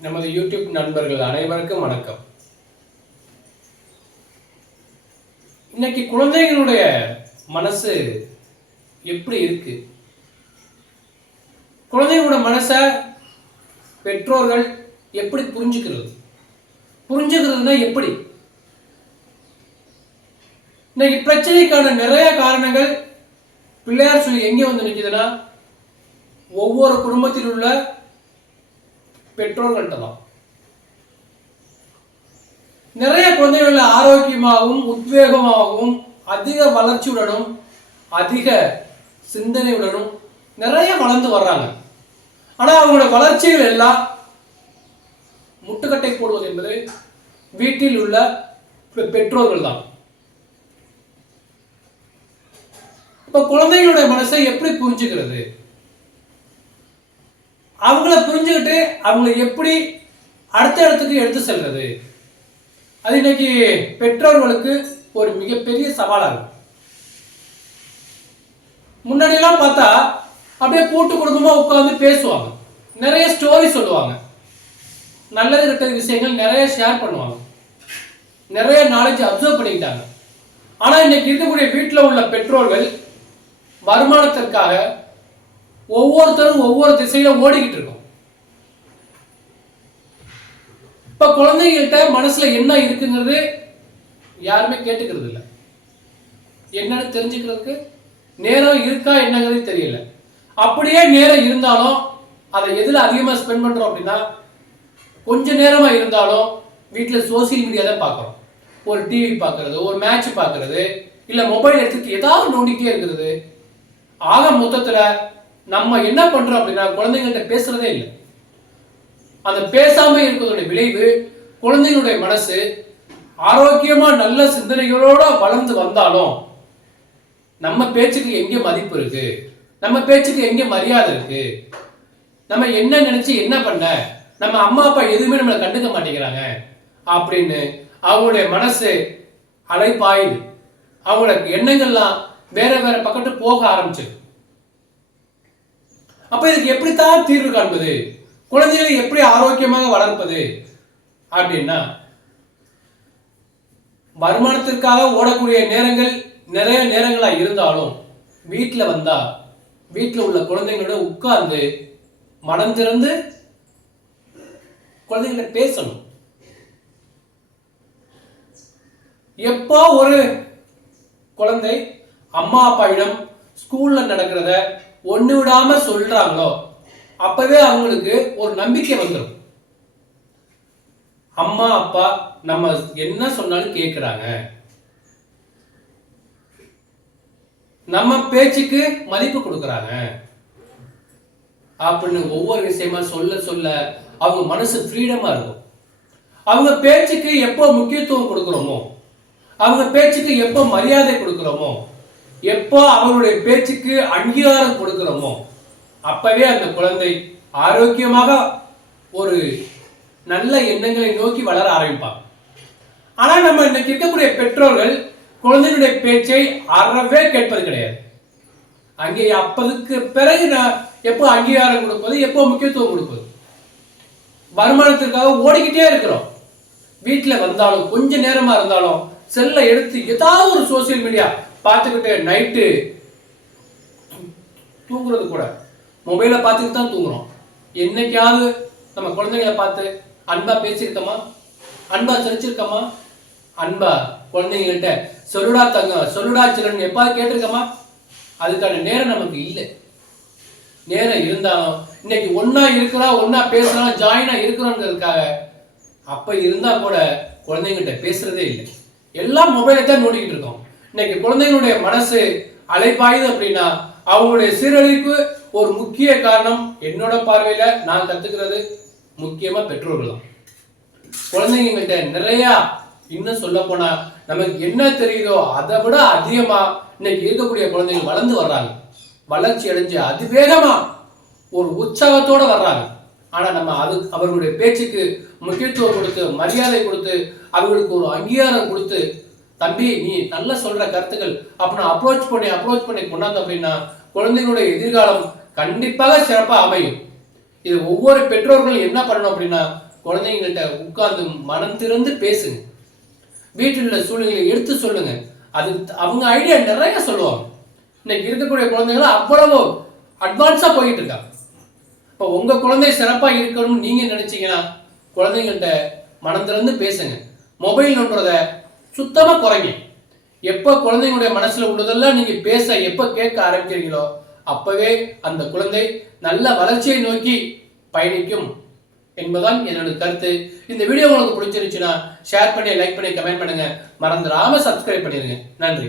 நமது யூடியூப் நண்பர்கள் அனைவருக்கும் வணக்கம். இன்னைக்கு குழந்தைகளுடைய மனசு எப்படி இருக்கு? குழந்தைகளோட மனசை பெற்றோர்கள் எப்படி புரிஞ்சுக்கிறது? புரிஞ்சுக்கிறதுனா எப்படி? இன்னைக்கு பிரச்சனைக்கான நிறைய காரணங்கள் பிள்ளையார் சொல்லி எங்கே வந்து நிற்குதுன்னா ஒவ்வொரு குடும்பத்தில் உள்ள பெற்றோர்கள்ட்ட தான் நிறைய குழந்தைகள் ஆரோக்கியமாகவும் உத்வேகமாகவும் அதிக வளர்ச்சியுடனும் அதிக சிந்தனையுடனும் நிறைய வளர்ந்து வர்றாங்க. ஆனால் அவங்களோட வளர்ச்சிகள் எல்லாம் முட்டுக்கட்டை போடுவது என்பது வீட்டில் உள்ள பெற்றோர்கள் தான். இப்போ குழந்தைகளுடைய மனசை எப்படி புரிஞ்சுக்கிறது? அவங்கள புரிஞ்சுக்கிட்டு அவங்கள எப்படி அடுத்த இடத்துக்கு எடுத்து செல்வது அது இன்னைக்கு பெற்றோர்களுக்கு ஒரு மிகப்பெரிய சவாலாக முன்னாடியெல்லாம் பார்த்தா அப்படியே கூட்டு குடும்பமா உட்காந்து பேசுவாங்க. நிறைய ஸ்டோரி சொல்லுவாங்க. நல்லது கெட்ட விஷயங்கள் நிறைய ஷேர் பண்ணுவாங்க. நிறைய நாலேஜ் அப்சர்வ் பண்ணிக்கிட்டாங்க. ஆனால் இன்னைக்கு இருக்கக்கூடிய வீட்டில் உள்ள பெற்றோர்கள் வருமானத்திற்காக ஒவ்வொருத்தரும் ஒவ்வொரு திசையில ஓடிக்கிட்டு இருக்கோம். இப்ப குழந்தைங்கள்ட்ட மனசுல என்ன இருக்குங்கிறது யாருமே கேட்டுக்கிறது இல்லை. என்னன்னு தெரிஞ்சுக்கிறதுக்கு நேரம் இருக்கா என்னங்கிறது தெரியல. அப்படியே நேரம் இருந்தாலும் அதை எதுல அதிகமா ஸ்பெண்ட் பண்றோம் அப்படின்னா கொஞ்ச நேரமா இருந்தாலும் வீட்டுல சோசியல் மீடியா தான் பார்க்குறோம். ஒரு டிவி பார்க்கறது ஒரு மேட்ச் பார்க்கறது இல்ல மொபைல் எடுத்துட்டு ஏதாவது நோண்டிக்கிட்டே இருக்கிறது. ஆக மொத்தத்துல நம்ம என்ன பண்றோம் அப்படின்னா குழந்தைங்கள்ட்ட பேசுறதே இல்லை. அந்த பேசாம இருக்கிறதோட விளைவு குழந்தைகளுடைய மனசு ஆரோக்கியமா நல்ல சிந்தனைகளோட வளர்ந்து வந்தாலும் நம்ம பேச்சுக்கு எங்கே மதிப்பு இருக்கு? நம்ம பேச்சுக்கு எங்கே மரியாதை இருக்கு? நம்ம என்ன நினைச்சு என்ன பண்ண? நம்ம அம்மா அப்பா எதுவுமே நம்மளை கண்டுக்க மாட்டேங்கிறாங்க. அப்படின்னு அவங்களுடைய மனசு அலைப்பாயுது. அவங்களோட எண்ணங்கள்லாம் வேற வேற பக்கத்து போக ஆரம்பிச்சிருக்கு அப்ப இதுக்கு எப்படித்தான் தீர்வு காண்பது? குழந்தைகளை எப்படி ஆரோக்கியமாக வளர்ப்பது? அப்படின்னா வருமானத்திற்காக ஓடக்கூடிய நேரங்கள் நிறைய நேரங்களா இருந்தாலும் வீட்டுல வந்தா வீட்டுல உள்ள குழந்தைங்களோட உட்கார்ந்து மனம் திறந்து குழந்தைங்கள பேசணும். எப்போ ஒரு குழந்தை அம்மா அப்பாவிடம் ஸ்கூல்ல நடக்கிறத ஒண்ணு விடாம சொல்றாங்களோ அப்பவே அவங்களுக்கு ஒரு நம்பிக்கை வந்துடும் அம்மா அப்பா நம்ம என்ன சொன்னாலும் கேட்குறாங்க நம்ம பேச்சுக்கு மதிப்பு கொடுக்குறாங்க. அப்படின்னு ஒவ்வொரு விஷயமா சொல்ல சொல்ல அவங்க மனசு ஃப்ரீடமா இருக்கும். அவங்க பேச்சுக்கு எப்போ முக்கியத்துவம் கொடுக்குறோமோ அவங்க பேச்சுக்கு எப்போ மரியாதை கொடுக்குறோமோ எப்போ அவருடைய பேச்சுக்கு அங்கீகாரம் கொடுக்குறோமோ அப்பவே அந்த குழந்தை ஆரோக்கியமாக ஒரு நல்ல எண்ணங்களை நோக்கி வளர ஆரம்பிப்பாங்க ஆனா நம்ம இன்னைக்கு இருக்கக்கூடிய பெற்றோர்கள் குழந்தைகளுடைய பேச்சை அறவே கேட்பது கிடையாது. அங்கே அப்பதுக்கு பிறகு நான் எப்போ அங்கீகாரம் கொடுப்பது எப்போ முக்கியத்துவம் கொடுப்பது? வருமானத்திற்காக ஓடிக்கிட்டே இருக்கிறோம். வீட்டில் வந்தாலும் கொஞ்ச நேரமா இருந்தாலும் செல்லை எடுத்து ஏதாவது ஒரு சோசியல் மீடியா பார்த்துக்கிட்டு நைட்டு தூங்குறது கூட. மொபைலை பார்த்துக்கிட்டு தான் தூங்குறோம். என்னைக்காவது நம்ம குழந்தைங்களை பார்த்து அன்பா பேசியிருக்கோமா? அன்பா சிரிச்சிருக்கோமா? அன்பா குழந்தைங்கள்ட்ட சொல்லுடா தங்க சொல்லுடா சிலன் எப்பாவது கேட்டிருக்கோமா? அதுக்கான நேரம் நமக்கு இல்லை. நேரம் இருந்தாலும் இன்னைக்கு ஒன்னா இருக்கிறோம் ஒன்னா பேசுறோம் ஜாயினா இருக்கிறோங்கிறதுக்காக அப்ப இருந்தா கூட குழந்தைங்கிட்ட பேசுறதே இல்லை. எல்லாம் மொபைலை தான் நோண்டிக்கிட்டு இருக்கோம். இன்னைக்கு குழந்தைங்களுடைய மனசு அலைப்பாயுது அப்படின்னா அவங்களுடைய சீரழிப்பு ஒரு முக்கிய காரணம். என்னோட பார்வையில நான் கத்துக்கிறது முக்கியமா பெற்றோர்கள் தான். குழந்தைங்ககிட்ட நிறைய இன்னும் சொல்ல போனா நமக்கு என்ன தெரியுதோ அதை விட அதிகமா இன்னைக்கு இருக்கக்கூடிய குழந்தைங்க வளர்ந்து வர்றாங்க. வளர்ச்சி அடைஞ்சு அதிவேகமா ஒரு உற்சாகத்தோட வர்றாங்க. ஆனால் நம்ம அது அவர்களுடைய பேச்சுக்கு முக்கியத்துவம் கொடுத்து மரியாதை கொடுத்து அவர்களுக்கு ஒரு அங்கீகாரம் கொடுத்து தம்பி நீ நல்லா சொல்ற கருத்துக்கள் அப்படின்னு அப்ரோச் பண்ணி அப்ரோச் பண்ணி கொண்டாந்து அப்படின்னா குழந்தைகளுடைய எதிர்காலம் கண்டிப்பாக சிறப்பாக அமையும். இது ஒவ்வொரு பெற்றோர்களும் என்ன பண்ணணும் அப்படின்னா குழந்தைங்கள்ட்ட உட்கார்ந்து மனம் திறந்து பேசுங்க. வீட்டில் உள்ள சூழ்நிலையை எடுத்து சொல்லுங்க. அது அவங்க ஐடியா நிறைய சொல்லுவாங்க. இன்னைக்கு இருக்கக்கூடிய குழந்தைகள் அவ்வளவு அட்வான்ஸாக போயிட்டு இருக்காங்க. இப்போ உங்கள் குழந்தை சிறப்பாக இருக்கணும்னு நீங்கள் நினச்சிங்கன்னா குழந்தைங்கள்ட்ட மனம் திறந்து பேசுங்க. மொபைல் சுத்தமாக குறைங்க. எப்போ குழந்தைங்களுடைய மனசில் உள்ளதெல்லாம் நீங்கள் பேச எப்போ கேட்க ஆரம்பிக்கிறீங்களோ அப்பவே அந்த குழந்தை நல்ல வளர்ச்சியை நோக்கி பயணிக்கும் என்பதுதான் என்னோட கருத்து. இந்த வீடியோ உங்களுக்கு பிடிச்சிருச்சுன்னா ஷேர் பண்ணி லைக் பண்ணி கமெண்ட் பண்ணுங்க. மறந்துடாம சப்ஸ்கிரைப் பண்ணிடுங்க. நன்றி.